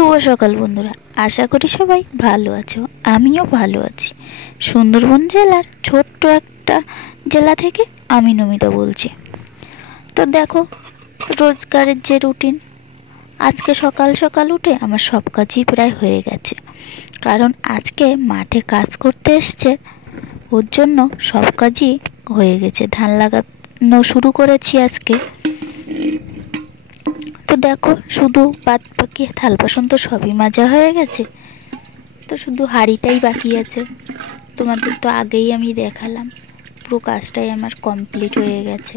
শুভ সকাল বন্ধুরা, আশা করি সবাই ভালো আছো। আমিও ভালো আছি। সুন্দরবন জেলার ছোট্ট একটা জেলা থেকে আমি নমিতা বলছি। তো দেখো, রোজগারের যে রুটিন, আজকে সকাল সকাল উঠে আমার সব কাজই প্রায় হয়ে গেছে। কারণ আজকে মাঠে কাজ করতে এসছে, ওর জন্য সব কাজই হয়ে গেছে। ধান লাগানো শুরু করেছি আজকে। তো দেখো, শুধু বাদ বাকি থাল বাসন তো সবই মাজা হয়ে গেছে, তো শুধু হাঁড়িটাই বাকি আছে। তোমাদের তো আগেই আমি দেখালাম, পুরো কাজটাই আমার কমপ্লিট হয়ে গেছে।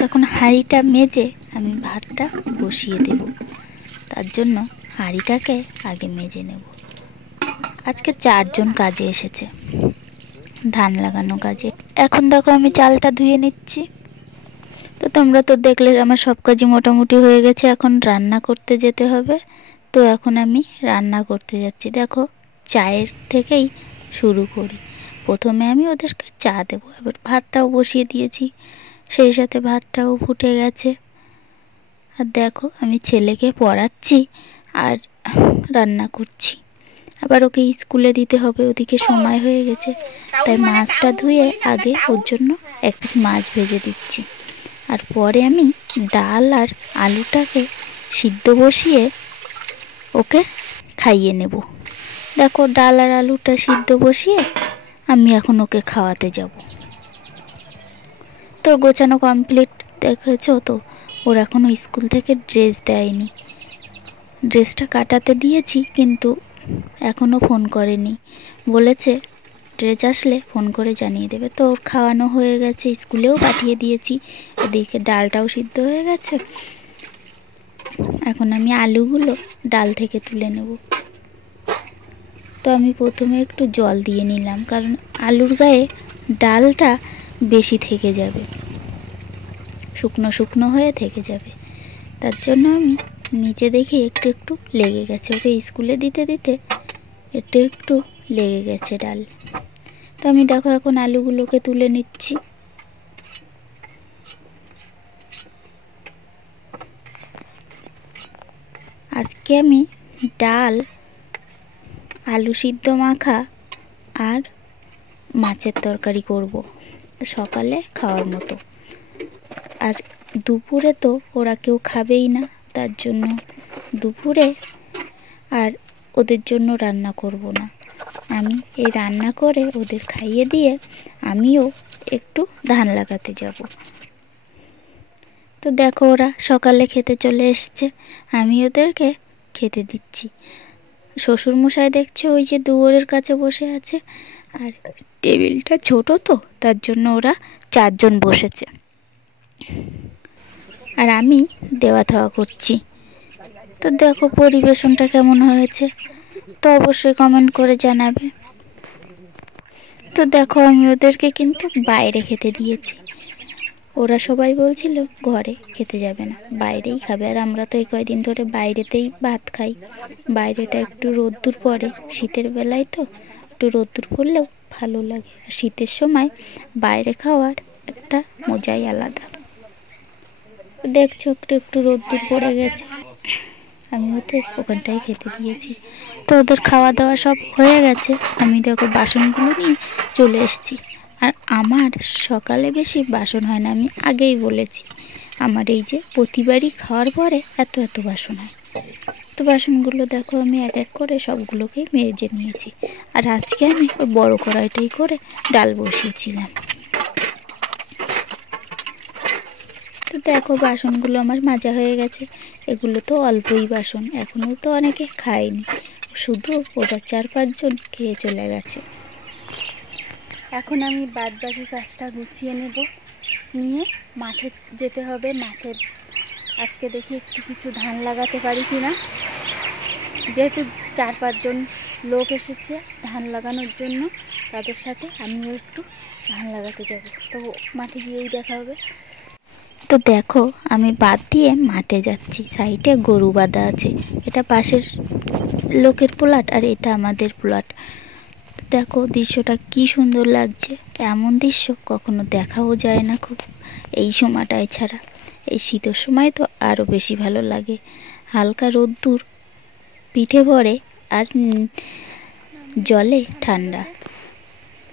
তখন হাঁড়িটা মেজে আমি ভাতটা বসিয়ে দেব, তার জন্য হাঁড়িটাকে আগে মেজে নেব। আজকে 4 জন কাজে এসেছে ধান লাগানো কাজে। এখন দেখো আমি চালটা ধুয়ে নিচ্ছি। তো তোমরা তো দেখলে আমার সব কাজই মোটামুটি হয়ে গেছে। এখন রান্না করতে যেতে হবে। তো এখন আমি রান্না করতে যাচ্ছি। দেখো, চায়ের থেকেই শুরু করি। প্রথমে আমি ওদেরকে চা দেবো, এবার ভাতটাও বসিয়ে দিয়েছি, সেই সাথে ভাতটাও ফুটে গেছে। আর দেখো, আমি ছেলেকে পড়াচ্ছি আর রান্না করছি। আবার ওকে স্কুলে দিতে হবে, ওদিকে সময় হয়ে গেছে। তাই মাছটা ধুয়ে আগে ওর জন্য এক পিস মাছ ভেজে দিচ্ছি। আর পরে আমি ডাল আর আলুটাকে সিদ্ধ বসিয়ে ওকে খাইয়ে নেব। দেখো, ডাল আর আলুটা সিদ্ধ বসিয়ে আমি এখন ওকে খাওয়াতে যাব। তোর গোছানো কমপ্লিট দেখেছো তো? ওর এখনও স্কুল থেকে ড্রেস দেয়নি। ড্রেসটা কাটাতে দিয়েছি, কিন্তু এখনও ফোন করেনি। বলেছে ড্রেস আসলে ফোন করে জানিয়ে দেবে। তো ওর খাওয়ানো হয়ে গেছে, স্কুলেও পাঠিয়ে দিয়েছি। এদিকে ডালটাও সিদ্ধ হয়ে গেছে। এখন আমি আলুগুলো ডাল থেকে তুলে নেব। তো আমি প্রথমে একটু জল দিয়ে নিলাম, কারণ আলুর গায়ে ডালটা বেশি থেকে যাবে, শুকনো শুকনো হয়ে থেকে যাবে। তার জন্য আমি নিচে দেখি একটু একটু লেগে গেছে। ওকে স্কুলে দিতে দিতে একটু একটু লেগে গেছে ডাল। তো আমি দেখো এখন আলুগুলোকে তুলে নিচ্ছি। আজকে আমি ডাল, আলু সিদ্ধ মাখা আর মাছের তরকারি করব সকালে খাওয়ার মতো। আর দুপুরে তো ওরা কেউ খাবেই না, তার জন্য দুপুরে আর ওদের জন্য রান্না করব না। আমি এই রান্না করে ওদের খাইয়ে দিয়ে আমিও একটু ধান লাগাতে যাব। তো দেখো, ওরা সকালে খেতে চলে এসছে, আমি ওদেরকে খেতে দিচ্ছি। শ্বশুরমশাই দেখছে ওই যে দুয়ারের কাছে বসে আছে, আর টেবিলটা ছোট, তো তার জন্য ওরা 4 জন বসেছে। আর আমি দেওয়া থাওয়া করছি। তো দেখো পরিবেশনটা কেমন হয়েছে, তো অবশ্যই কমেন্ট করে জানাবে। তো দেখো, আমি ওদেরকে কিন্তু বাইরে খেতে দিয়েছি। ওরা সবাই বলছিল ঘরে খেতে যাবে না, বাইরেই খাবে। আর আমরা তো এই কয়দিন ধরে বাইরেতেই ভাত খাই। বাইরেটা একটু রোদ্দুর পড়ে, শীতের বেলায় তো একটু রোদ্দুর পড়লেও ভালো লাগে। আর শীতের সময় বাইরে খাওয়ার একটা মজাই আলাদা। দেখছো একটু একটু রোদ্দুর পড়ে গেছে, আমি ওদের ওখানটাই খেতে দিয়েছি। তো ওদের খাওয়া দাওয়া সব হয়ে গেছে। আমি দেখো বাসনগুলো নিয়ে চলে এসেছি। আর আমার সকালে বেশি বাসন হয় না, আমি আগেই বলেছি। আমার এই যে প্রতিবারই খাওয়ার পরে এত এত বাসন হয়। তো বাসনগুলো দেখো আমি এক এক করে সবগুলোকেই মেজে নিয়েছি। আর আজকে আমি ওই বড় কড়াইটাই করে ডাল বসিয়েছিলাম। তো দেখো বাসনগুলো আমার মাজা হয়ে গেছে। এগুলো তো অল্পই বাসন, এখনও তো অনেকে খায়নি, শুধু ওরা 4-5 জন খেয়ে চলে গেছে। এখন আমি বাদ বাকি কাজটা গুছিয়ে নেব, নিয়ে মাঠে যেতে হবে। মাঠে আজকে দেখি একটু কিছু ধান লাগাতে পারি কি না। যেহেতু 4-5 জন লোক এসেছে ধান লাগানোর জন্য, তাদের সাথে আমিও একটু ধান লাগাতে যাব। তো মাঠে গিয়েই দেখা হবে। তো দেখো, আমি বাদ দিয়ে মাঠে যাচ্ছি। সাইডে গরু বাঁধা আছে, এটা পাশের লোকের প্লট আর এটা আমাদের প্লট। দেখো দৃশ্যটা কি সুন্দর লাগছে। এমন দৃশ্য কখনো দেখাও যায় না খুব এই সময়টায় ছাড়া। এই শীতের সময় তো আরও বেশি ভালো লাগে। হালকা রোদ্দুর পিঠে ভরে আর জলে ঠান্ডা।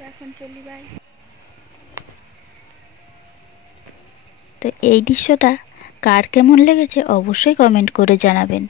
এখন চলি ভাই। তো এই দৃশ্যটা কার কেমন লেগেছে অবশ্যই কমেন্ট করে জানাবেন।